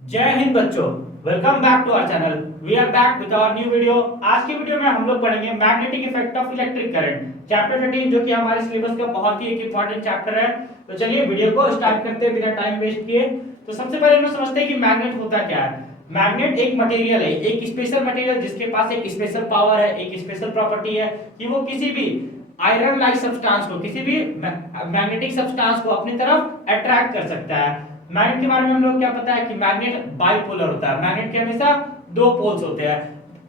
जय हिंद बच्चों। Welcome back to our channel. We are back with our new video. आज की वीडियो में हम लोग पढ़ेंगे magnetic effect of electric current, chapter 13, जो कि हमारे सिलेबस का बहुत ही एक इंपॉर्टेंट चैप्टर है। तो चलिए वीडियो को स्टार्ट करते हैं बिना टाइम वेस्ट किए। तो सबसे पहले हम लोग समझते हैं कि मैग्नेट होता क्या है। मैग्नेट एक मटेरियल है, एक स्पेशल मटेरियल जिसके पास एक स्पेशल पावर है, एक स्पेशल प्रॉपर्टी है कि वो किसी भी आयरन लाइक सब्सटेंस को, किसी भी मैग्नेटिक सब्सटेंस को अपनी तरफ अट्रैक्ट कर सकता है। मैग्नेट के बारे में हम लोग क्या पता है कि मैग्नेट बाइपोलर होता है। मैग्नेट के हमेशा दो पोल्स होते हैं।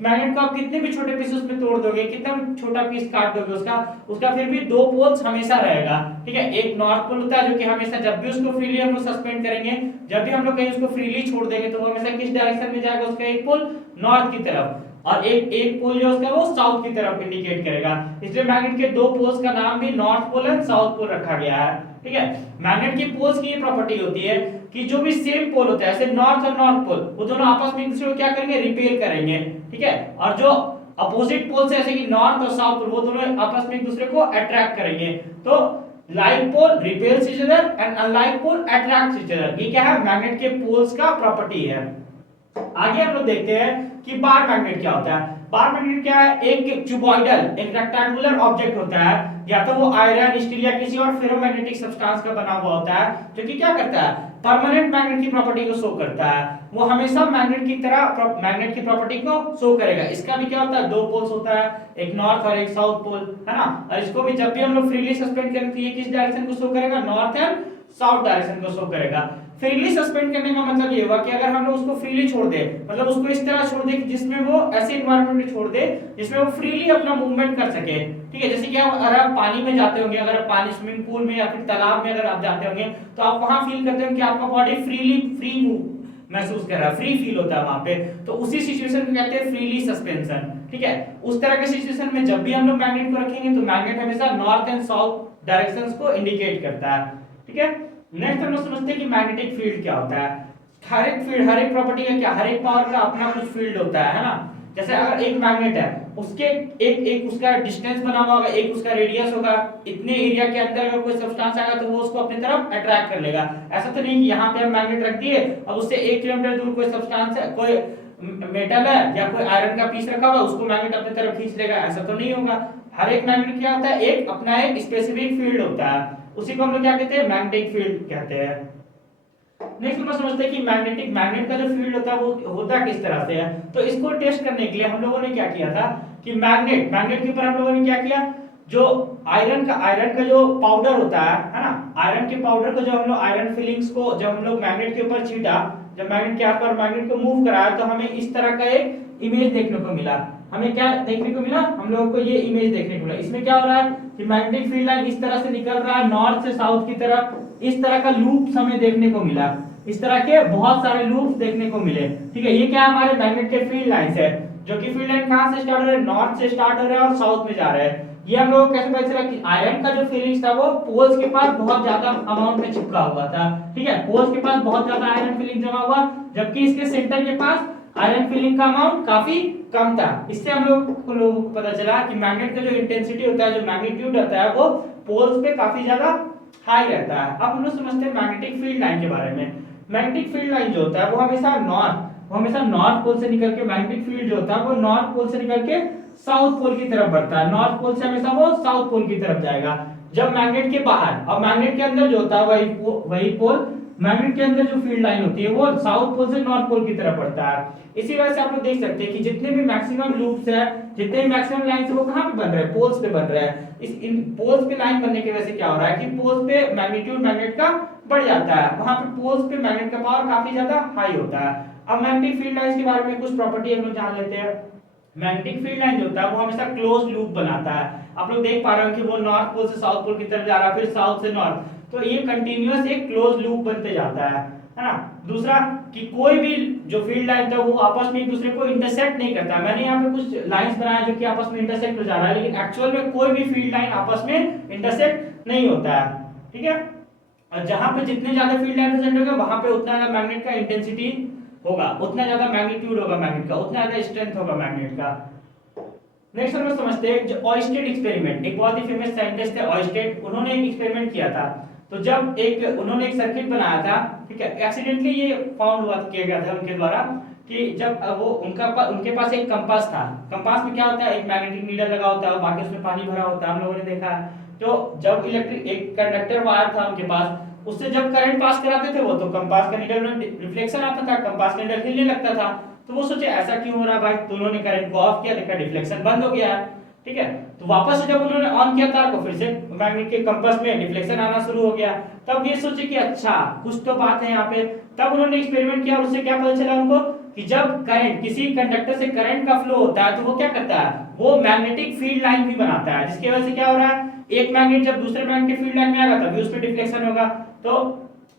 मैग्नेट को आप कितने भी छोटे पीसेस में तोड़ दोगे, कितना छोटा पीस काट दोगे, उसका उसका फिर भी दो पोल्स हमेशा रहेगा। ठीक है, एक नॉर्थ पोल होता है जो कि हमेशा जब भी उसको फ्रीली हम लोग सस्पेंड करेंगे, जब भी हम लोग कहीं उसको फ्रीली छोड़ देंगे तो वो हमेशा किस डायरेक्शन में जाएगा, उसका एक पोल नॉर्थ की तरफ, और एक एक पोल जो उसका वो साउथ की तरफ इंडिकेट करेगा। इसलिए मैग्नेट के दो पोल्स का नाम भी north pole and south pole रखा गया है। ठीक है, मैग्नेट की पोल्स की ये प्रॉपर्टी होती है कि जो भी सेम पोल होता है, जैसे नॉर्थ और नॉर्थ पोल, वो दोनों आपस में एक दूसरे को क्या करेंगे, रिपेल करेंगे। ठीक है, और जो अपोजिट पोल्स है जैसे कि नॉर्थ और साउथ पोल, वो दोनों आपस में एक दूसरे को अट्रैक्ट करेंगे। तो like pole repels each other and unlike pole attracts each other. ये क्या है, मैग्नेट के पोल्स का प्रॉपर्टी है। आगे हम लोग देखते हैं कि बार मैग्नेट क्या होता है। बार मैग्नेट क्या है, एक क्यूबॉइडल, एक रेक्टेंगुलर ऑब्जेक्ट होता है, या तो वो आयरन, स्टील या किसी और फेरोमैग्नेटिक सब्सटेंस का बना हुआ होता है, जो कि क्या करता है, परमानेंट मैग्नेट की प्रॉपर्टी को शो करता है। वो हमेशा मैग्नेट की तरह मैग्नेट की प्रॉपर्टी को शो करेगा। इसका भी क्या होता है, दो पोल्स होता है, एक नॉर्थ और एक साउथ पोल, है ना। और इसको भी जब भी हम लोग फ्रीली सस्पेंड करेंगे तो ये किस डायरेक्शन को शो करेगा, नॉर्थ एंड साउथ डायरेक्शन को शो करेगा। फ्रीली सस्पेंड करने का मतलब ये हुआ कि अगर हम लोग उसको फ्रीली छोड़ दे, मतलब उसको इस तरह छोड़ दे कि जिसमें वो ऐसे एनवायरनमेंट में छोड़ दे जिसमें वो फ्रीली अपना मूवमेंट कर सके। ठीक है, जैसे कि अगर आप पानी में जाते होंगे, अगर आप पानी स्विमिंग पूल में या फिर तालाब में अगर आप जाते होंगे, तो आप वहां फील करते हो कि आपका बॉडी फ्री मूव महसूस कर रहा है, फ्री फील होता है वहां पे। तो उसी सिचुएशन को कहते हैं फ्रीली सस्पेंशन। ठीक है, उस तरह के सिचुएशन में जब भी हम लोग मैग्नेट को रखेंगे तो मैग्नेट हमेशा नॉर्थ एंड साउथ डायरेक्शंस को इंडिकेट करता है। ठीक है, नेक्स्ट हम लोग समझते हैं कि मैग्नेटिक फील्ड क्या होता है। हर एक फील्ड, हर एक प्रॉपर्टी का क्या, हर एक पावर का अपना कुछ फील्ड होता है ना। जैसे अगर एक मैग्नेट है, उसके एक एक उसका डिस्टेंस बना हुआ होगा, एक उसका रेडियस होगा, इतने एरिया के अंदर अगर कोई सब्सटेंस आएगा तो वो उसको अपनी तरफ अट्रैक्ट कर लेगा। ऐसा तो नहीं कि यहाँ पे हम मैग्नेट रख दिए, अब उससे 1 किलोमीटर दूर कोई सब्सटेंस है, कोई मेटल है या कोई आयरन का पीस रखा हुआ, उसको मैग्नेट अपनी तरफ खींच लेगा, ऐसा तो नहीं होगा। हर एक मैग्नेट क्या होता है, एक अपना एक स्पेसिफिक फील्ड होता है, उसी को हम लोग क्या कहते हैं, मैग्नेटिक फील्ड कहते हैं। नेक्स्ट हम समझते हैं कि मैग्नेट का जो फील्ड होता है वो होता किस तरह से है। तो इसको टेस्ट करने के लिए हम लोगों ने क्या किया था कि मैग्नेट के ऊपर हम लोगों ने क्या किया, जो आयरन का जो पाउडर होता है ना, आयरन के पाउडर को, जो हम लोग आयरन फिलिंग्स को जब हम लोग मैग्नेट के ऊपर छीटा, जब मैग्नेट के आसपास मैग्नेट को मूव कराया, तो हमें इस तरह का एक इमेज देखने को मिला। हमें क्या देखने को मिला, हम लोगों को ये इमेज देखने को मिला। इसमें क्या हो रहा है कि मैग्नेटिक फील्ड लाइन इस तरह से निकल रहा है नॉर्थ से साउथ की तरफ, इस तरह का लूप्स हमें देखने को मिला, इस तरह के बहुत सारे लूप्स देखने को मिले। ठीक है, ये क्या हमारे मैग्नेट के फील्ड लाइंस है, जो कि फील्ड लाइन कहां से स्टार्ट हो रहा है, नॉर्थ से स्टार्ट हो रहा है और साउथ में जा रहा है। ये हम लोग कैसे पता चला कि आयरन का जो फीलिंग्स था वो पोल्स के पास बहुत ज्यादा अमाउंट में चिपका हुआ था। ठीक है, पोल्स के पास बहुत ज्यादा आयरन फीलिंग जमा हुआ, जबकि इसके सेंटर के पास आयरन फीलिंग का अमाउंट काफी कम था। इससे हम लोग को पता चला कि मैग्नेट का जो इंटेंसिटी होता है, जो मैग्नीट्यूड होता है, वो पोल्स पे काफी ज्यादा हाई रहता है। अब हम लोग समझते हैं मैग्नेटिक फील्ड लाइन के बारे में। मैग्नेटिक फील्ड लाइन जो होता है वो हमेशा नॉर्थ पोल से निकल के, मैग्नेटिक फील्ड जो होता है वो नॉर्थ पोल से निकल के साउथ पोल की तरफ बढ़ता है। नॉर्थ पोल से हमेशा वो साउथ पोल की तरफ जाएगा। जब मैग्नेट के बाहर और मैग्नेट के अंदर जो होता है वही पोल, मैग्नेट के अंदर जो फील्ड लाइन होती है वो साउथ पोल से नॉर्थ पोल की तरफ बढ़ता है। इसी वजह से आप लोग देख सकते हैं कि जितने भी मैक्सिमम लूप्स है, जितने भी मैक्सिमम लाइन है, वो कहां पे बन रहे हैं, पोल्स पे बन रहे हैं। इन पोल्स पे लाइन बनने की वजह से क्या हो रहा है कि पोल्स पे मैग्नीट्यूड मैग्नेट का बढ़ जाता है, वहां पे पोल्स पे मैग्नेट का पावर काफी ज्यादा हाई होता है। अब मैग्नेटिक फील्ड लाइंस के बारे में कुछ प्रॉपर्टी हम लोग जान लेते हैं। मैग्नेटिक फील्ड लाइन जो होता है वो हमेशा क्लोज लूप बनाता है। आप लोग देख पा रहे हो कि वो नॉर्थ पोल से साउथ पोल की तरफ जा रहा है, फिर साउथ से नॉर्थ, तो ये कंटीन्यूअस एक क्लोज लूप बनते जाता है ना। दूसरा कि कोई भी जो फील्ड लाइन था वो आपस में एक दूसरे को इंटरसेक्ट नहीं करता। मैंने यहाँ पे कुछ लाइंस बनाया जो कि आपस में इंटरसेक्ट हो जा रहा है, लेकिन एक्चुअल में कोई भी फील्ड लाइन आपस में इंटरसेक्ट नहीं होता है। ठीक है, और जहां पे जितने ज्यादा फील्ड लाइन प्रेजेंट होगा वहां पे उतना ज्यादा मैग्नेट का इंटेंसिटी होगा, उतना ज्यादा मैग्नीट्यूड होगा मैग्नेट का, उतना ज्यादा स्ट्रेंथ होगा मैग्नेट का। नेक्स्ट हम लोग समझते हैं जो ऑयस्टेड एक्सपेरिमेंट, एक बहुत ही फेमस साइंटिस्ट है ऑयस्टेड, उन्होंने एक एक्सपेरिमेंट किया था। तो जब उन्होंने एक सर्किट बनाया था, ठीक है, एक्सीडेंटली ये फाउंड हुआ किया गया था उनके द्वारा कि जब वो उनके पास एक कंपास था। कंपास में क्या होता है, एक मैग्नेटिक नीडल लगा होता है और बाकी उसमें पानी भरा होता है, हम लोगों ने देखा है। तो जब इलेक्ट्रिक एक कंडक्टर वायर था उनके पास, उससे जब करंट पास कराते थे वो, तो कंपास का नीडल में रिफ्लेक्शन आता था, कंपास का नीडल हिलने लगता था। तो वो सोचे ऐसा क्यों हो रहा है भाई, तो उन्होंने करंट को ऑफ किया, देखा डिफ्लेक्शन बंद हो गया, ठीक है। तो वापस से जब उन्होंने ऑन किया तार को, फिर से मैग्नेट के कंपास में डिफ्लेक्शन आना शुरू हो गया। तब ये सोचे कि अच्छा कुछ तो बात है यहाँ पे। तब उन्होंने एक्सपेरिमेंट किया और उससे क्या पता चला उनको कि जब करंट, किसी कंडक्टर से करंट का फ्लो होता है तो वो क्या करता है, वो मैग्नेटिक फील्ड लाइन भी बनाता है, जिसकी वजह से क्या हो रहा है, एक मैग्नेट जब दूसरे मैग्नेट के फील्ड लाइन में आएगा तभी उसमें डिफ्लेक्शन होगा। तो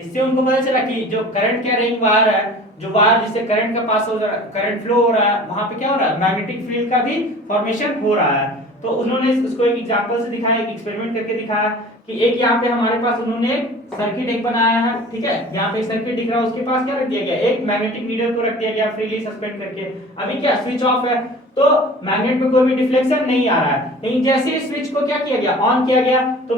इससे उनको पता चला कि जो करंट कैरिंग वायर है, जो वायर जिससे करंट का पास हो रहा है, करंट फ्लो हो रहा है, वहां पे क्या हो रहा है, मैग्नेटिक फील्ड का भी फॉर्मेशन हो रहा है। तो उन्होंने इसको एक एग्जांपल से दिखाया, एक एक्सपेरिमेंट करके दिखाया कि एक यहाँ पे हमारे पास उन्होंने सर्किट एक बनाया है, ठीक है, यहाँ पे सर्किट दिख रहा है, उसके पास क्या रख दिया गया, एक मैग्नेटिक नीडल को रख दिया गया फ्रीली सस्पेंड करके। अभी क्या स्विच ऑफ है, तो मैग्नेट में कोई भी डिफ्लेक्शन नहीं आ रहा है, लेकिन जैसे ही स्विच को क्या किया गया, ऑन किया गया, तो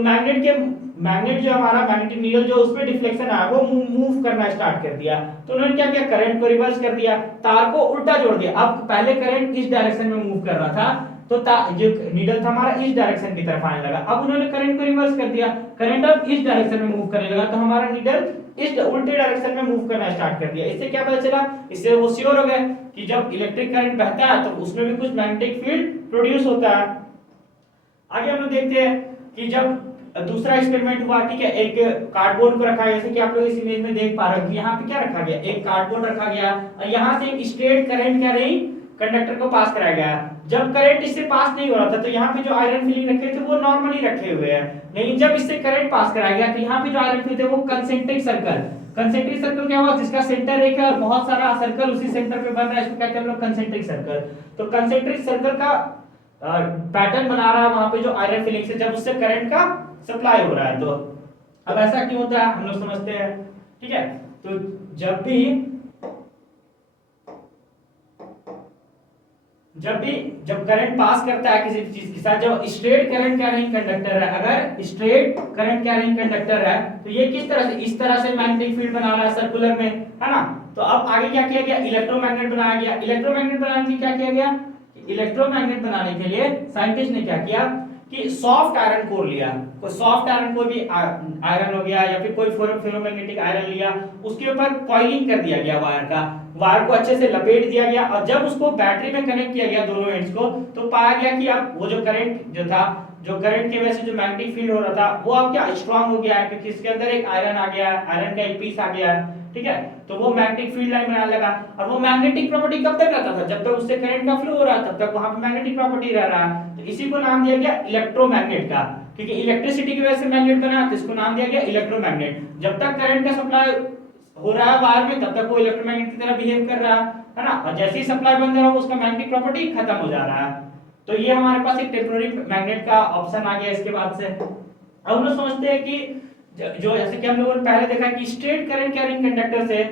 मैग्नेट जो हमारा मैग्नेटिक नीडल जो उसमें डिफ्लेक्शन आया वो मूव करना स्टार्ट कर दिया। तो उन्होंने क्या किया, करंट को रिवर्स कर दिया, तार को उल्टा जोड़ दिया। अब पहले करंट इस डायरेक्शन में मूव कर रहा था, तो जो नीडल था हमारा इस डायरेक्शन की तरफ आने लगा। अब उन्होंने करंट को रिवर्स कर दिया, करंट अब इस डायरेक्शन में मूव करने लगा, तो हमारा नीडल इस उल्टे डायरेक्शन में मूव करना स्टार्ट कर दिया। इससे क्या पता चला, इससे वो श्योर हो गए कि जब इलेक्ट्रिक करंट बहता है तो उसमें भी कुछ मैग्नेटिक फील्ड प्रोड्यूस होता है। आगे हम लोग देखते हैं कि जब दूसरा एक्सपेरिमेंट हुआ, ठीक है, एक कार्डबोर्ड को रखा गया, जैसे कि आप लोग इस इमेज में देख पा रहे हो कि यहाँ पे क्या रखा गया, एक कार्डबोर्ड रखा गया और यहाँ से एक स्ट्रेट करंट क्या रही, कंडक्टर को पास कराया गया। जब करंट इससे पास नहीं हो रहा था तो यहाँ पे जो आयरन फिलिंग रखे थे वो नॉर्मली रखे हुए हैं, लेकिन जब इससे करंट पास कराया गया तो यहाँ पे जो आयरन फिल थे वो कंसेंट्रिक सर्कल क्या हुआ, जिसका सेंटर एक है और बहुत सारा सर्कल उसी सेंटर पे बन रहा है, इसको कहते हैं हम लोग कंसेंट्रिक सर्कल। तो कंसेंट्रिक सर्कल का पैटर्न बना रहा है वहां पे जो आयरन फिलिंग से, जब उससे करंट का सप्लाई हो रहा है। तो अब ऐसा क्यों होता है हम लोग समझते हैं, ठीक है। तो जब करंट पास करता है किसी चीज के साथ, जब स्ट्रेट करंट कैरिंग कंडक्टर है, अगर स्ट्रेट करंट कैरिंग कंडक्टर है तो ये किस तरह से, इस तरह से मैग्नेटिक फील्ड बना रहा है सर्कुलर में, है ना। तो अब आगे क्या किया गया, इलेक्ट्रोमैग्नेट बनाया गया। इलेक्ट्रोमैग्नेट बनाने के लिए क्या किया गया, इलेक्ट्रोमैग्नेट बनाने के लिए साइंटिस्ट ने क्या किया कि सॉफ्ट आयरन कोर लिया, कोई सॉफ्ट आयरन, कोई भी आयरन हो गया या फिर कोई फेरोमैग्नेटिक आयरन लिया, उसके ऊपर कॉइलिंग कर दिया गया वायर को अच्छे से लपेट दिया गया और जब उसको बैटरी में कनेक्ट किया गया दोनों एंड्स को, तो पाया गया कि अब वो जो करंट जो था, जो करंट की वजह से जो मैग्नेटिक फील्ड हो रहा था वो अब क्या स्ट्रांग हो गया है, क्योंकि इसके अंदर एक आयरन आ गया है, आयरन का एक पीस आ गया है, ठीक है। तो वो मैग्नेटिक फील्ड लाइन बनाने लगा और वो मैग्नेटिक प्रॉपर्टी कब तक रहता था, जब तक उससे करंट का फ्लो हो रहा है तब तक वहां पे मैग्नेटिक प्रॉपर्टी रह रहा है। तो इसी को नाम दिया गया इलेक्ट्रोमैग्नेट का, क्योंकि इलेक्ट्रिसिटी की वजह से मैग्नेट बना, तो इसको नाम दिया गया इलेक्ट्रोमैग्नेट। जब तक करंट का सप्लाई हो रहा है वायर में तब तक वो इलेक्ट्रोमैग्नेट की तरह बिहेव कर रहा है ना, और जैसे ही सप्लाई बंद हो रहा है उसका मैग्नेटिक प्रॉपर्टी खत्म हो जा रहा है। तो ये हमारे पास एक टेम्पोररी मैग्नेट का ऑप्शन आ गया इसके बाद से। अब हम लोग समझते हैं कि जो जैसे कि हम लोगों ने पहले देखा कि स्ट्रेट करंट कैरिंग कंडक्टर से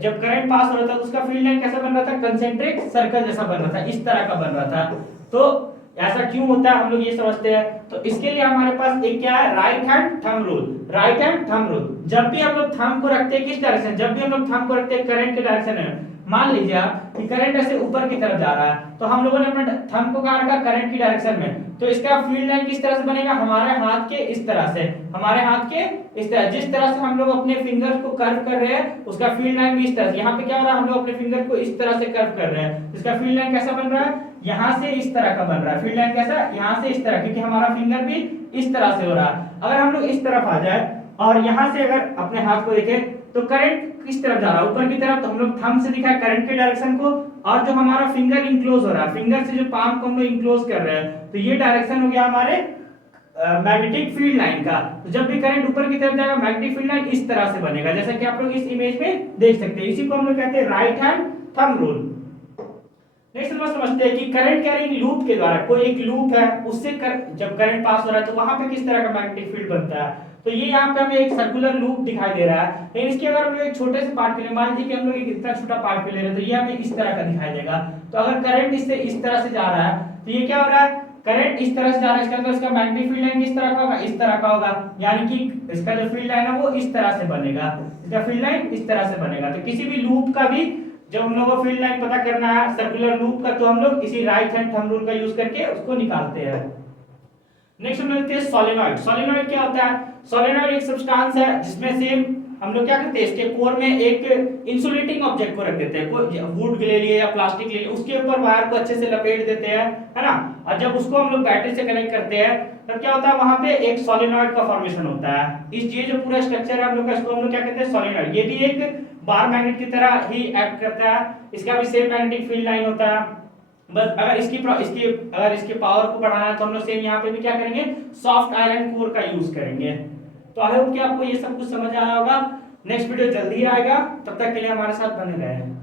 जब करंट पास हो रहा था तो उसका फील्ड लाइन कैसा बन रहा था, कंसेंट्रिक सर्कल जैसा बन रहा था, इस तरह का बन रहा था। तो ऐसा क्यों होता है हम लोग ये समझते हैं। तो इसके लिए हमारे पास एक क्या है, right hand thumb rule. Right hand thumb rule, जब भी हम लोग थंब को रखते हैं किस डायरेक्शन, जब भी हम लोग थंब को रखते हैं करंट के डायरेक्शन में, मान लीजिए आप कि करंट ऐसे ऊपर की तरफ जा रहा है तो हम लोगों ने अपना थंब को कहाँ रखा, करंट की डायरेक्शन में, तो इसका फील्ड लाइन किस तरह से बनेगा, हमारे हाथ के इस तरह से, हमारे हाथ के इस तरह, जिस तरह से हम लोग अपने फिंगर को कर्व कर रहे हैं उसका फील्ड लाइन भी इस तरह से। यहाँ पे क्या हो रहा है, हम लोग अपने फिंगर को इस तरह से कर्व कर रहे हैं, इसका फील्ड लाइन कैसा बन रहा है, यहाँ से इस तरह का बन रहा है, फील्ड लाइन कैसा, यहाँ से इस तरह, क्योंकि हमारा फिंगर भी इस तरह से हो रहा है। अगर हम लोग इस तरफ आ जाए और यहाँ से अगर अपने हाथ को देखें तो करंट किस तरफ जा रहा है, ऊपर की तरफ, तो हम लोग थंब से दिखाए करंट के डायरेक्शन को, और जो हमारा फिंगर इंक्लोज हो रहा है, फिंगर से जो पाम को हम लोग इंक्लोज कर रहे हैं, तो ये डायरेक्शन हो गया हमारे मैग्नेटिक फील्ड लाइन का। तो जब भी करंट ऊपर की तरफ जाएगा मैग्नेटिक फील्ड लाइन इस तरह से बनेगा, जैसा कि आप लोग इस इमेज में देख सकते हैं। इसी को हम लोग कहते हैं right hand thumb rule. Next हम समझते हैं कि करंट कैरिंग लूप के द्वारा, कोई एक लूप है उससे जब करंट पास हो रहा है तो वहां पे किस तरह का मैग्नेटिक फील्ड बनता है। तो ये यहाँ पे हमें एक सर्कुलर लूप दिखाई दे रहा है, लेकिन इसके अगर हम लोग एक छोटे से पार्ट के लिए, मान लीजिए कि हम लोग एक इतना छोटा पार्ट के ले रहे हैं तो ये हमें इस तरह का दिखाई देगा। तो अगर करंट इससे इस तरह से जा रहा है तो ये क्या हो रहा है, करंट इस तरह से जा रहा है इसका, तो इसका मैग्नेटिक फील्ड लाइन किस तरह का होगा, इस तरह का होगा, यानी कि इसका जो फील्ड लाइन है वो इस तरह से बनेगा, इसका फील्ड लाइन इस तरह से बनेगा। तो किसी भी लूप का भी जब हम लोग को फील्ड लाइन पता करना है सर्कुलर लूप का, तो हम लोग इसी राइट हैंड थंब रूल का यूज करके उसको निकालते हैं। नेक्स्ट हम लेते हैं सोलेनॉइड। सोलेनॉइड क्या होता है, सोलेनॉइड एक सब्सटेंस है जिसमें से हम लोग क्या करते हैं, इसके कोर में एक इंसुलेटिंग ऑब्जेक्ट को रख देते हैं, कोई वुड ले लिए या प्लास्टिक ले लिए, उसके ऊपर वायर को अच्छे से लपेट देते हैं, है ना। और जब उसको हम लोग बैटरी से कनेक्ट करते हैं तब क्या होता है, वहां पे एक सोलेनॉइड का फॉर्मेशन होता है। इस ये जो पूरा स्ट्रक्चर है हम लोग का, इसको हम लोग क्या कहते हैं, सोलेनॉइड। ये भी एक बार मैग्नेट की तरह ही एक्ट करता है, इसका भी सेम मैग्नेटिक फील्ड लाइन होता है। बस अगर इसकी पावर को बढ़ाना है तो हम लोग सेम यहाँ पे भी क्या करेंगे, सॉफ्ट आयरन कोर का यूज करेंगे। तो आई होप कि आपको ये सब कुछ समझ आया होगा। नेक्स्ट वीडियो जल्दी आएगा, तब तक के लिए हमारे साथ बने रहें।